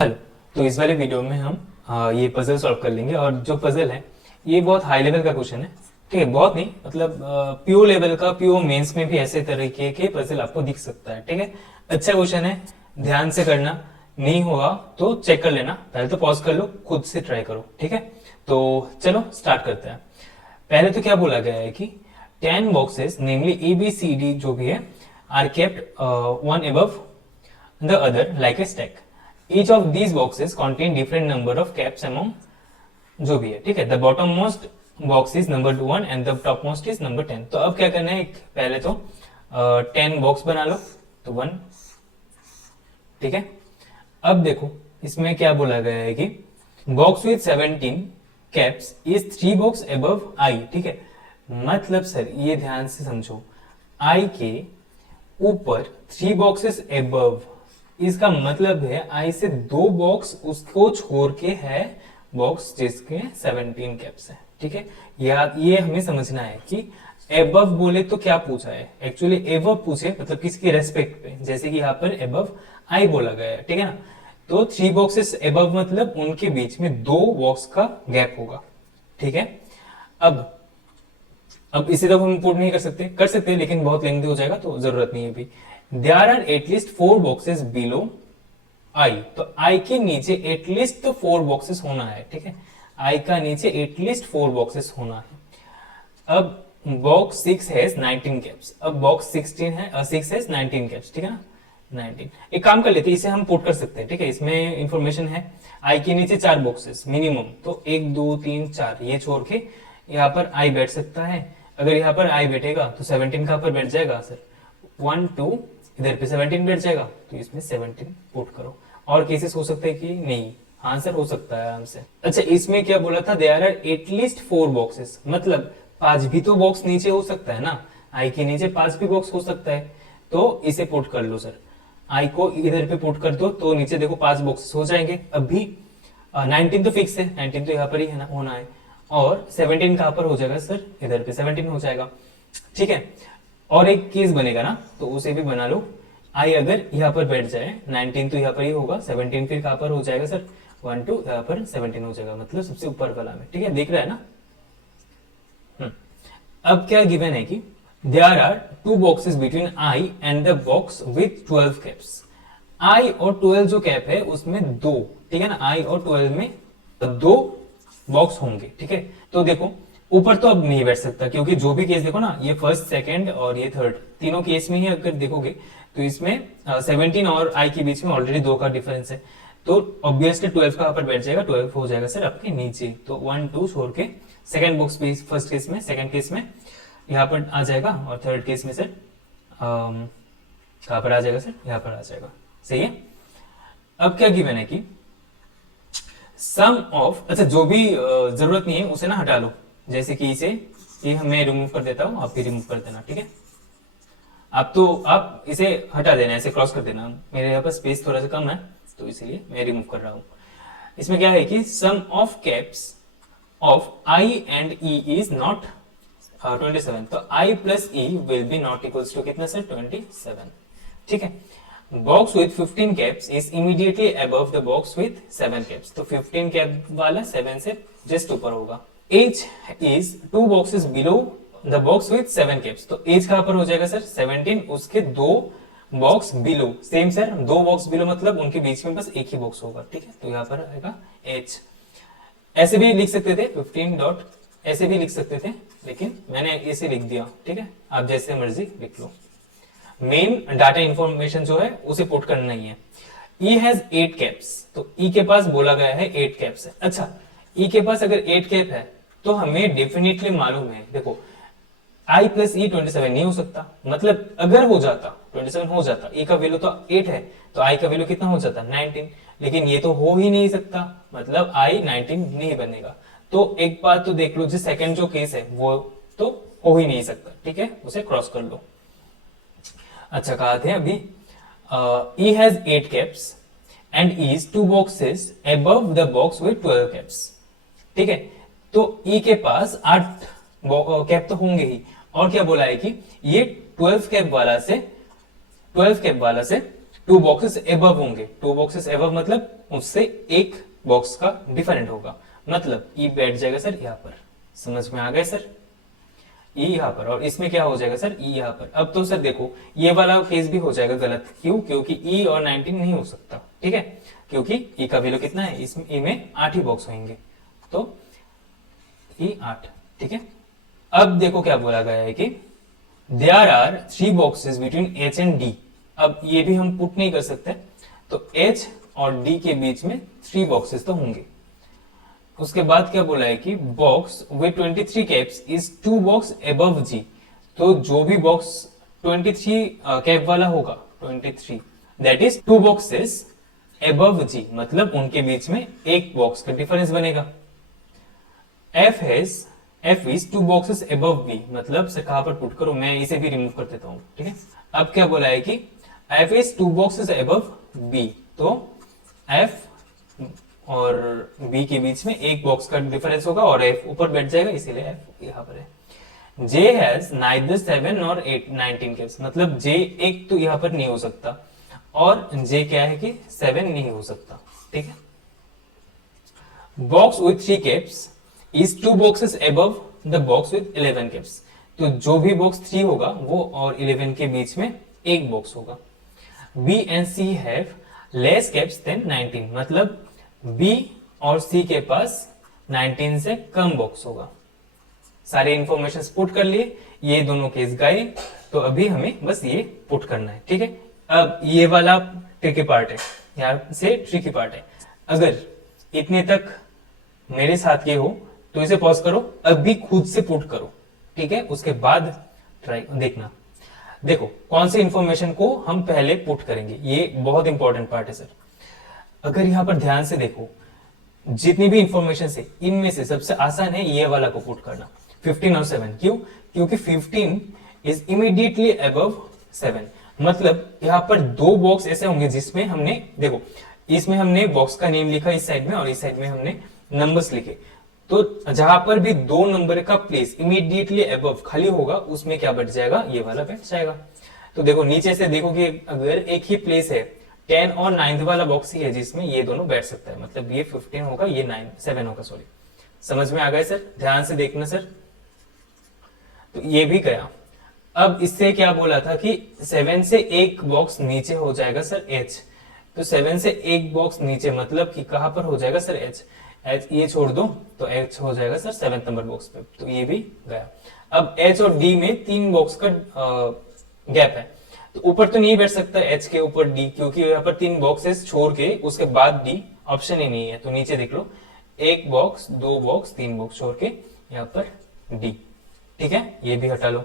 Hello. तो इस वाले वीडियो में हम ये पजल सॉल्व कर लेंगे और जो पजल है ये बहुत हाई लेवल का क्वेश्चन है। ठीक है, बहुत नहीं, मतलब पीओ लेवल का, पीओ मेंस में भी ऐसे तरीके के पजल आपको दिख सकता है। ठीक है, अच्छा क्वेश्चन है, ध्यान से करना, नहीं होगा तो चेक कर लेना, पहले तो पॉज कर लो, खुद से ट्राई करो। ठीक है, तो चलो स्टार्ट करते हैं। पहले तो क्या बोला गया है कि 10 boxes namely A B C D जो भी है are kept one above the other like a stack. Each of these boxes contain different number of caps among जो भी है। ठीक है, the bottommost box is number 1 and the topmost is number 10। तो अब क्या करना है, पहले तो 10 बॉक्स बना लो, तो 1। ठीक है, अब देखो इसमें क्या बोला गया है कि box with 17 caps is 3 box above I. ठीक है, मतलब सर ये ध्यान से समझो, आई के ऊपर 3 बॉक्सेस अबव, इसका मतलब है आई से 2 बॉक्स उसको छोड़ के है बॉक्स जिसके 17 कैप्स है। ठीक है, या ये हमें समझना है कि एबव बोले तो क्या पूछा है, एक्चुअली एबव पूछे मतलब किसकी रेस्पेक्ट पे, जैसे कि यहाँ पर एबव आई बोला गया है। ठीक है ना, तो 3 बॉक्सेस एबव मतलब उनके बीच में 2 बॉक्स का गैप होगा। ठीक है, अब इसी तरह हम पुट नहीं कर सकते लेकिन बहुत लेंथी हो जाएगा तो जरूरत नहीं है अभी। There are at least 4 boxes below I, तो आई के नीचे एटलीस्ट तो 4 बॉक्सेस होना है। ठीक है, आई का नीचे एटलीस्ट 4 बॉक्सेस होना है। अब बॉक्स 6 हैज 19 कैप्स, अब बॉक्स 16 है, 6 हैज 19 कैप्स। ठीक है ना, 19। एक काम कर लेते हैं, इसे हम पुट कर सकते हैं। ठीक है, इसमें इंफॉर्मेशन है आई के नीचे 4 बॉक्सेस मिनिमम, तो 1 2 3 4 ये छोड़ के यहाँ पर आई बैठ सकता है। अगर यहाँ पर आई बैठेगा तो 17 कहां पर बैठ जाएगा सर, 1 2, इधर पे 17 बैठ जाएगा, तो इसमें 17 पुट करो। और केसेस हो सकते हैं कि नहीं, आंसर हो सकता है आराम से। अच्छा, इसमें क्या बोला था, देयर आर एटलीस्ट 4 बॉक्सेस, मतलब 5 भी तो बॉक्स नीचे हो सकता है ना, आई के नीचे 5 भी बॉक्स हो सकता है, तो इसे पुट कर लो सर। आई को इधर पे पुट कर दो तो नीचे देखो 5 बॉक्सेस हो जाएंगे। अभी 19 तो फिक्स है, 19 तो यहाँ पर ही है ना, होना है। और 17 कहां पर हो जाएगा सर, इधर पे 17 हो जाएगा। ठीक है, और एक केस बनेगा ना, तो उसे भी बना लो। आई अगर यहाँ पर बैठ जाए, 19 तो यहाँ पर ही होगा, 17 फिर कहां पर हो जाएगा सर, 1 2 यहाँ पर 17 हो जाएगा, मतलब सबसे ऊपर वाला में। ठीक है, देख रहा है ना। अब क्या गिवन है कि there are 2 boxes between I and the box with 12 caps. I और 12 जो कैप है उसमें 2, ठीक है ना, आई और 12 में 2 बॉक्स होंगे। ठीक है, तो देखो ऊपर तो अब नहीं बैठ सकता, क्योंकि जो भी केस देखो ना, ये फर्स्ट सेकंड और ये थर्ड, तीनों केस में ही अगर देखोगे तो इसमें 17 और आई के बीच में ऑलरेडी 2 का डिफरेंस है, तो ऑब्वियसली 12 का पर बैठ जाएगा, 12 हो जाएगा सर आपके नीचे। तो 1 2 छोड़ के सेकंड बॉक्स पे, फर्स्ट केस में, सेकंड केस में यहाँ पर आ जाएगा, और थर्ड केस में सर कहां पर आ जाएगा सर, यहाँ पर आ जाएगा। सही है। अब क्या गिवन है कि सम ऑफ, अच्छा जो भी जरूरत नहीं है उसे ना हटा लो, जैसे कि इसे ये मैं रिमूव कर देता हूं, आप भी रिमूव कर देना। ठीक है, आप इसे हटा देना, ऐसे क्रॉस कर देना, मेरे यहाँ पर स्पेस थोड़ा सा कम है तो इसीलिए मैं रिमूव कर रहा हूं। इसमें क्या है कि sum of caps of I and E is not 27, तो I plus E will be not equals to कितना सर, 27। ठीक है, box with 15 caps is immediately above the box with 7 caps, तो 15 कैप वाला 7 से जस्ट ऊपर होगा। H is 2 boxes below the box with 7 caps, तो एज कहां पर हो जाएगा सर, 17, उसके 2 box below, same sir 2 box below मतलब उनके बीच में बस एक ही बॉक्स होगा। ठीक है, तो यहां पर आएगा एज। ऐसे भी लिख सकते थे 15 डॉट, ऐसे भी लिख सकते थे, लेकिन मैंने ऐसे लिख दिया। ठीक है, आप जैसे मर्जी लिख लो, मेन डाटा इंफॉर्मेशन जो है उसे पुट करना ही है। ई हैज 8 कैप्स, तो ई के पास बोला गया है 8 कैप्स है। अच्छा, ई के पास अगर 8 कैप है तो हमें डेफिनेटली मालूम है, देखो आई प्लस ई 27 नहीं हो सकता, मतलब अगर हो जाता 27 हो जाता, ई का वैल्यू तो 8 है, तो आई का वैल्यू कितना हो जाता 19, लेकिन ये तो हो ही नहीं सकता, मतलब आई 19 नहीं बनेगा। तो एक बात तो देख लो, जो सेकंड जो केस है वो तो हो ही नहीं सकता। ठीक है, उसे क्रॉस कर लो। अच्छा, कहा थे अभी E has 8 caps and is 2 boxes above the box with 12 caps. ठीक है, तो ई के पास 8 कैप तो होंगे ही, और क्या बोला है कि ये 12 कैप वाला से 2 बॉक्सेस एबव होंगे, 2 बॉक्सेस एबव मतलब उससे एक बॉक्स का डिफरेंट होगा, मतलब ई बैठ जाएगा सर यहाँ पर। समझ में आ गया सर? ई यहाँ पर, और इसमें क्या हो जाएगा सर? ई यहाँ पर। अब तो सर देखो ये वाला केस भी हो जाएगा गलत, क्यों? क्योंकि ई और 19 नहीं हो सकता, ठीक है, क्योंकि ई का वैल्यू कितना है, इसमें ई में 8 ही बॉक्स होंगे, तो ई 8, ठीक है। अब देखो क्या बोला गया है कि there are 3 boxes between H and D. अब ये भी हम पुट नहीं कर सकते, तो एच और डी के बीच में 3 बॉक्सेस तो होंगे। उसके बाद क्या बोला है कि box with 23 caps is 2 box above G. तो जो भी बॉक्स 23 कैप वाला होगा, 23 that is 2 boxes above G, मतलब उनके बीच में एक बॉक्स का डिफरेंस बनेगा। F is 2 boxes above B, मतलब से कहां पर पुट करो, मैं इसे भी रिमूव कर देता हूं, ठीक है। अब क्या बोला है कि F is 2 boxes above B, तो एफ और बी के बीच में एक बॉक्स का डिफरेंस होगा और एफ ऊपर बैठ जाएगा, इसीलिए एफ यहां पर है। जे हैज नाइदर 7 और 8 19 कैप्स, मतलब जे एक तो यहां पर नहीं हो सकता, और जे क्या है कि 7 नहीं हो सकता, ठीक है। Box with 3 caps is 2 boxes above the box with 11 caps, तो जो भी बॉक्स 3 होगा वो और 11 के बीच में एक बॉक्स होगा। B and C have less caps than 19, मतलब बी और सी के पास 19 से कम बॉक्स होगा। सारे इंफॉर्मेशन पुट कर लिए, ये दोनों केस गए, तो अभी हमें बस ये पुट करना है, ठीक है। अब ये वाला ट्रिकी पार्ट है, यहाँ से ट्रिकी पार्ट है। अगर इतने तक मेरे साथ ये हो तो इसे पॉज करो, अभी खुद से पुट करो, ठीक है, उसके बाद ट्राई देखना। देखो कौन सी इंफॉर्मेशन को हम पहले पुट करेंगे, ये बहुत इंपॉर्टेंट पार्ट है सर। अगर यहां पर ध्यान से देखो, जितनी भी इंफॉर्मेशन से इनमें से सबसे आसान है ये वाला को पुट करना, 15 और 7। क्यों? क्योंकि 15 इज इमीडिएटली अबव 7, मतलब यहां पर 2 बॉक्स ऐसे होंगे जिसमें हमने, देखो इसमें हमने बॉक्स का नेम लिखा इस साइड में और इस साइड में हमने नंबर्स लिखे, तो जहां पर भी 2 नंबर का प्लेस इमीडिएटली अबव खाली होगा उसमें क्या बैठ जाएगा, ये वाला बैठ जाएगा। तो देखो नीचे से देखो कि अगर एक ही प्लेस है, 10 और 9 वाला बॉक्स ही है जिसमें ये दोनों बैठ सकता है, मतलब ये 15 होगा, ये 7 होगा, सॉरी। समझ में आ गया सर? ध्यान से देखना सर। तो ये भी गया। अब इससे क्या बोला था कि 7 से एक बॉक्स नीचे हो जाएगा सर एच, तो 7 से एक बॉक्स नीचे मतलब कि कहां पर हो जाएगा सर एच, एच ये छोड़ दो तो एच हो जाएगा सर 7 नंबर बॉक्स पे, तो ये भी गया। अब एच और डी में 3 बॉक्स का गैप है, तो ऊपर तो नहीं बैठ सकता एच के ऊपर डी, क्योंकि यहाँ पर 3 बॉक्सेस छोड़ के उसके बाद डी ऑप्शन ही नहीं है। तो नीचे देख लो, 1 बॉक्स 2 बॉक्स 3 बॉक्स छोड़ के यहाँ पर डी, ठीक है, ये भी हटा लो।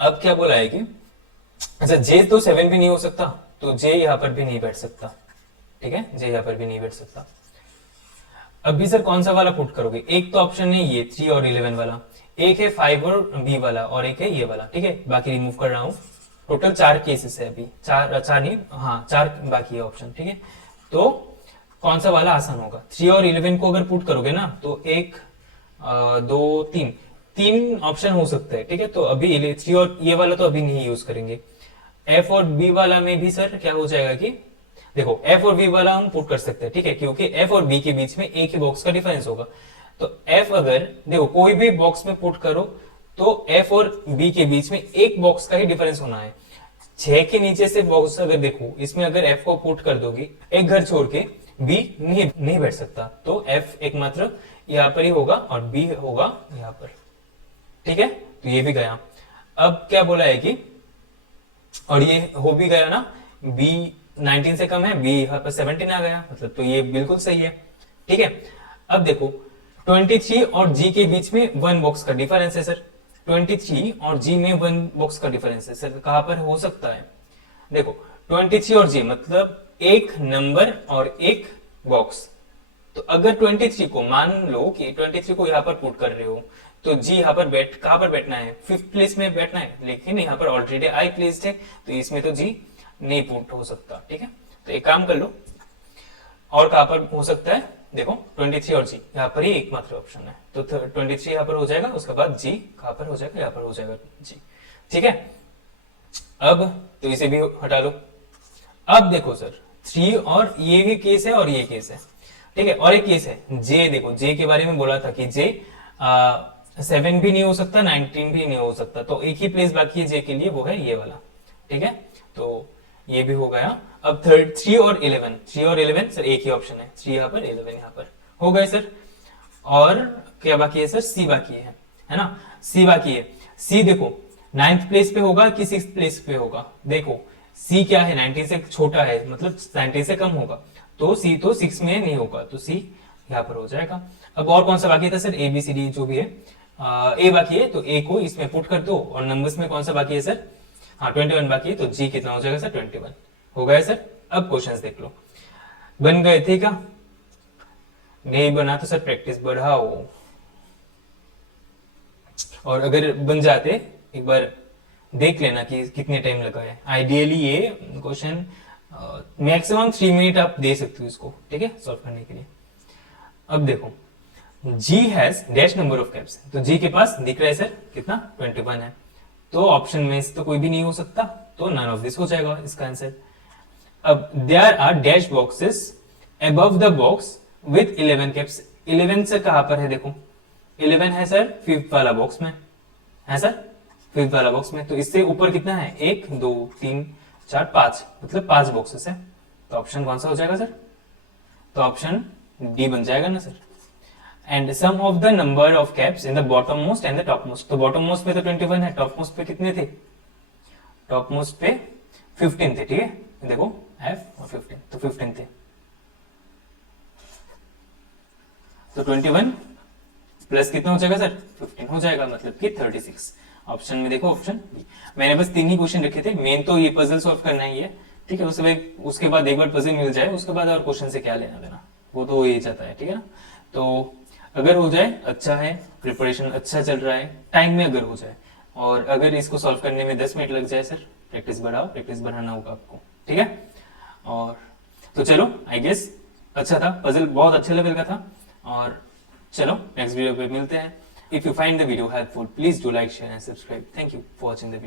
अब क्या बोला है कि अच्छा जे तो 7 भी नहीं हो सकता, तो जे यहाँ पर भी नहीं बैठ सकता, ठीक है, जे यहाँ पर भी नहीं बैठ सकता। अब भी सर कौन सा वाला पुट करोगे? एक तो ऑप्शन है ये 3 और 11 वाला, एक है 5 और बी वाला, और एक है ये वाला, ठीक है, बाकी रिमूव कर रहा हूं। टोटल 4 केसेस है अभी, 4 नहीं, हाँ 4 बाकी है ऑप्शन, ठीक है। तो कौन सा वाला आसान होगा? 3 और 11 को अगर पुट करोगे ना तो 1 2 3 ऑप्शन हो सकता है, ठीक है। तो अभी 3 और ये वाला तो अभी नहीं यूज करेंगे। एफ और बी वाला में भी सर क्या हो जाएगा कि देखो एफ और बी वाला हम पुट कर सकते हैं, ठीक है, क्योंकि एफ और बी के बीच में एक ही बॉक्स का डिफरेंस होगा। तो एफ अगर देखो कोई भी बॉक्स में पुट करो तो एफ और बी के बीच में एक बॉक्स का ही डिफरेंस होना है। 6 के नीचे से बॉक्स अगर देखो, इसमें अगर एफ को पुट कर दोगे एक घर छोड़ के, बी नहीं बैठ सकता, तो एफ एकमात्र यहाँ पर ही होगा और बी होगा यहाँ पर, ठीक है। तो ये भी गया। अब क्या बोला है कि और ये हो भी गया ना, बी 19 से कम है, बी यहाँ पर 17 आ गया, मतलब तो ये बिल्कुल सही है, ठीक है। अब देखो 23 और जी के बीच में 1 बॉक्स का डिफरेंस है सर, 23 और जी में 1 बॉक्स का डिफरेंस है सर, कहां पर हो सकता है? देखो 23 और जी मतलब एक नंबर और एक बॉक्स। तो अगर 23 को मान लो कि 23 को यहाँ पर पुट कर रहे हो, तो जी यहाँ पर कहां पर बैठना है? 5th प्लेस में बैठना है, लेकिन यहाँ पर ऑलरेडी आई प्लेस्ड है, तो इसमें तो जी नहीं पुट हो सकता, ठीक है। तो एक काम कर लो, और कहां पर हो सकता है? देखो 23 और जी यहाँ पर ही एकमात्र ऑप्शन है, तो 23 यहाँ पर हो जाएगा, उसके बाद जी कहां पर हो जाएगा? यहाँ पर हो जाएगा जी, ठीक है। अब तो इसे भी हटा लो। अब देखो सर 3 और ये भी केस है और ये केस है, ठीक है। और एक केस है जे, देखो जे के बारे में बोला था कि जे 7 भी नहीं हो सकता 19 भी नहीं हो सकता, तो एक ही प्लेस बाकी है जे के लिए, वो है ये वाला, ठीक है। तो ये भी हो गया। अब 3 और 11, 3 और 11 सर एक ही ऑप्शन है, 3 यहाँ पर 11 यहाँ पर, हो गए सर। और क्या बाकी है सर, सी बाकी है ना, सी बाकी है। सी देखो 9th प्लेस पे होगा कि 6th प्लेस पे होगा, देखो सी क्या है 19 से छोटा है, मतलब 19 से कम होगा, तो सी तो 6 में नहीं होगा, तो सी यहाँ पर हो जाएगा। अब और कौन सा बाकी था sir, A B C D जो भी है, ए बाकी है, तो ए को इसमें पुट कर दो, और नंबर्स में कौन सा बाकी है सर, हाँ 21 बाकी है, तो जी कितना हो जाएगा सर 21, हो गया सर। अब क्वेश्चंस देख लो, बन गए थे क्या, नहीं बना तो सर प्रैक्टिस बढ़ाओ, और अगर बन जाते एक बार देख लेना कि कितने टाइम लगा है। आइडियली ये क्वेश्चन मैक्सिमम 3 मिनट आप दे सकते हो इसको, ठीक है, सॉल्व करने के लिए। अब देखो G has dash number of caps, तो G के पास दिख रहा है सर कितना 21 है, तो ऑप्शन में से तो कोई भी नहीं हो सकता, तो नन ऑफ दिस हो जाएगा इसका आंसर। अब there are dash boxes above the box with 11 caps, 11 से कहां पर है, देखो 11 है सर 5th वाला बॉक्स में, है सर 5th वाला बॉक्स में, तो इससे ऊपर कितना है 1 2 3 4 5, मतलब 5 बॉक्सेस है, तो ऑप्शन कौन सा हो जाएगा सर, तो ऑप्शन डी बन जाएगा ना sir. And sum of the number of caps in the bottom most and the top most, तो बॉटम मोस्ट पे तो 21 है, टॉप मोस्ट पे कितने थे, टॉप मोस्ट पे 15 थे, ठीक है, देखो F और 15, तो 15 थे, तो 21 प्लस कितना हो जाएगा सर 15 हो जाएगा, मतलब कि 36। ऑप्शन में देखो, ऑप्शन मैंने बस 3 ही क्वेश्चन रखे थे, मेन तो ये पजल सॉल्व करना ही है, ठीक है, उसके बाद एक बार पजल मिल जाए उसके बाद और क्वेश्चन से क्या लेना देना, वो तो हो ही जाता है, ठीक है ना। तो अगर हो जाए अच्छा है, प्रिपरेशन अच्छा चल रहा है, टाइम में अगर हो जाए, और अगर इसको सॉल्व करने में 10 मिनट लग जाए सर, प्रैक्टिस बढ़ाओ, प्रैक्टिस बढ़ाना होगा आपको, ठीक है। और तो चलो आई गेस अच्छा था, पजल बहुत अच्छे लेवल का था, और चलो नेक्स्ट वीडियो पे मिलते हैं। If you find the video helpful please do like share and subscribe. Thank you for watching the video.